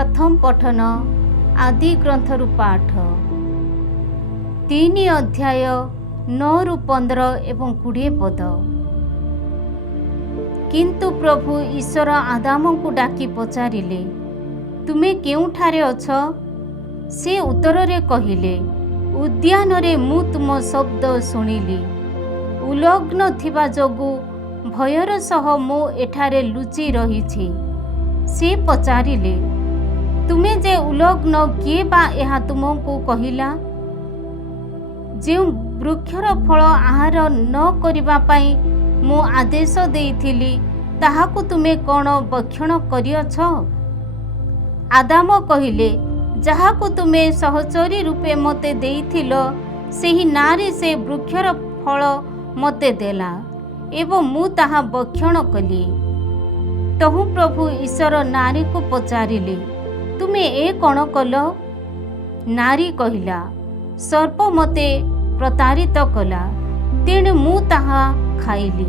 प्रथम पठन आदि ग्रंथरु पाठ 3 अध्याय 9 रु 15 एवं 20 पद। किंतु प्रभु ईश्वर आदाम को डाकी पचारिले, तुमे केउठारे अछ? से उत्तर रे कहिले, उद्यान रे मु तुम शब्द शुणिली, उलग्न थिबा जोगु भयर सह मो एठारे लुचि रहिछि। से पचारिले, तुमे जे उलग्न किए बा एहा तुमको कहिला? जे वृक्षर फल आहार न करिबा पई मु आदेश देइथिली ताहाकु तुमे कोन भक्षण करिअछ? आदाम कहिले, जाहाकु तुमे सहचरी रूपे मते देइथिलो सेही नारी से वृक्षर फल मते देला एवं मु ताहा भक्षण कली। तहु प्रभु ईश्वर नारी को पचारिले, तुमे ए कौन कल? नारी कहिला, सर्प मते प्रतारित कला, तेणु मु ताहा खाइली।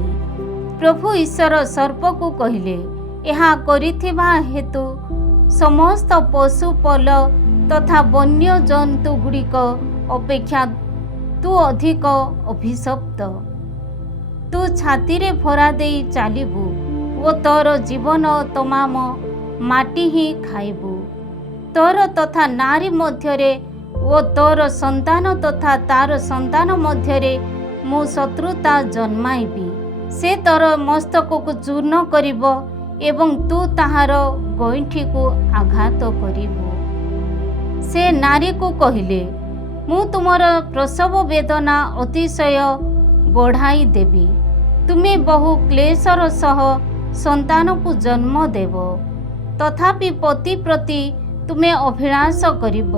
प्रभु ईश्वर सर्प को कहिले, एहा करिथिबा हेतु समस्त पशु पल तथा वन्य जंतु गुड़िक अपेक्षा तू अधिक अभिशप्त। तू छाती रे भरा देई चालिबू ओ तोर जीवन तमाम माटी ही खाइबू। तोर तथा नारी मध्यरे ओ तोर संतान तथा तार संतान मध्यरे मु शत्रुता जन्माइबी। से तोर मस्तक को चूर्ण करिब एवं तू ताहार गइंठी को आघात करिबू। से नारी को कहिले, मु तुमर प्रसव वेदना अतिशय बढ़ाई देबी। तुमे बहु क्लेशर सह संतान को जन्म देव, तथापि पति प्रति तुमे अभिलाष करिब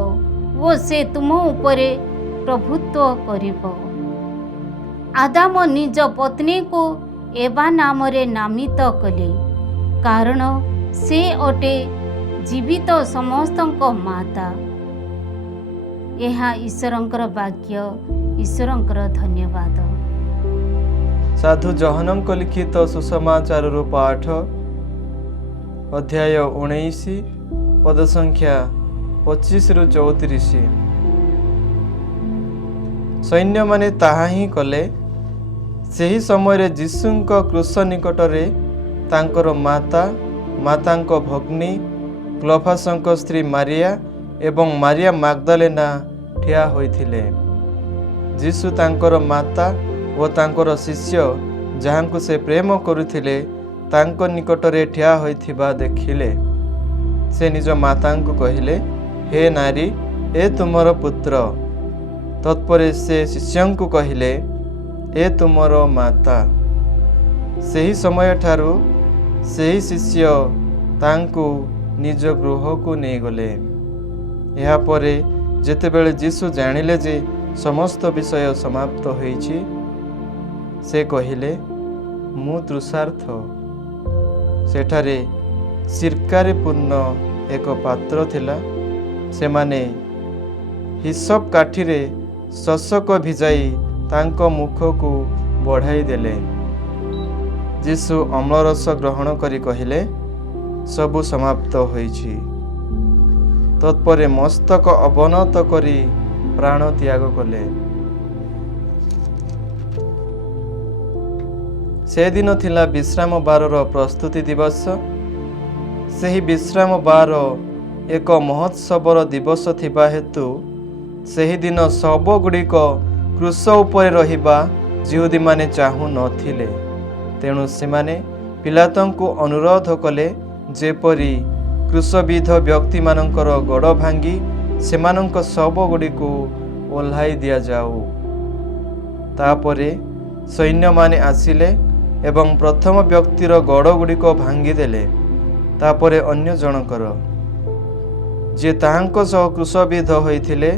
वो से तुम उपरे प्रभुत्व करिब। आदाम निज पत्नी को एवा नाम रे नामित कले, कारण से अटे जीवित समस्तଙ୍କ माता। यह ईश्वरंकर वाक्य। ईश्वरंकर धन्यवाद। साधु जहन्नम को लिखित सुसमाचार पाठ अध्याय 19 पद संख्या 25 रु 34। सैन्य माने ताहा ही कले। सही समय जीशुंक क्रूस निकट रे तांकर माता, मातांक भग्नी, क्लोफासंक स्त्री मारिया एवं मारिया मागदलेना ठिया होइथिले। जीशु तांकर माता ओ तांकर शिष्य जहाँको से प्रेम करुथिले तांको निकटरे ठिया होइथिबा देखिले। से निज मातांको कहिले, हे नारी, ए तुमर पुत्र। तत्परे से शिष्यंको कहिले, ए तुमर माता। सही समय ठारू सही शिष्य तांको निज गृह को नहीं गले। या परे जेतेबेले जीशु जानिले जे समस्त विषय समाप्त होइछि, से कहिले, मु तृषार्थ। सेठारे सिरकारे पूर्ण एक पात्र थिला। से माने हिसप काठीरे शशक भिजाई तांको मुख को बढ़ाई देले। जीशु अम्लरस ग्रहण करी कहिले, सबु समाप्त होइछि। तत्परे मस्तक अवनत करी प्राण त्याग कले। से दिन थिला विश्राम बारर प्रस्तुति दिवस। सेही विश्राम बार एक महोत्सवर दिवस थिबा हेतु सेही दिन शव गुड़िक क्रूस उपरे रहिबा जिहुदी माने चाहू नथिले। तेणु सेमाने पिलातंकु अनुरोध कले जेपरी क्रूसविध व्यक्ति मानकर गोड़ भांगी सेमानंक शव गुड़िक ओल्हाई दिया जाऊ। तापरे सैन्य माने आसिले एवं प्रथम व्यक्तिर गोड़ गुड़िक भांगी देले। तापरे अन्य जनकर जे ताहांको सह क्रूसविध होइथिले।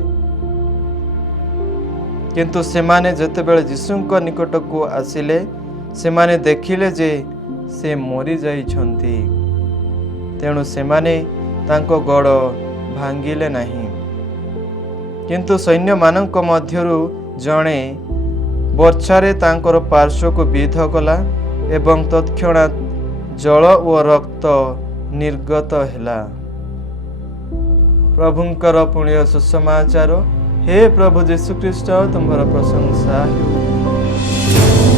किंतु सेमाने जेतेबेले जीशुंक निकट को आसिले, सेमाने देखिले जे से मरी जाइछन्ति। तेणु सेमाने तांको गोड़ भांगिले नहीं। किंतु सैन्य मानक मध्यरु जणे वर्षारे तांकर पार्श्व को विध कला एवं तत्क्षणात् जल और रक्त निर्गत हैला। प्रभुंकर पुण्य सुसमाचार हे प्रभु जीशुख्रीष्ट तुम्हारा प्रशंसा हेउ।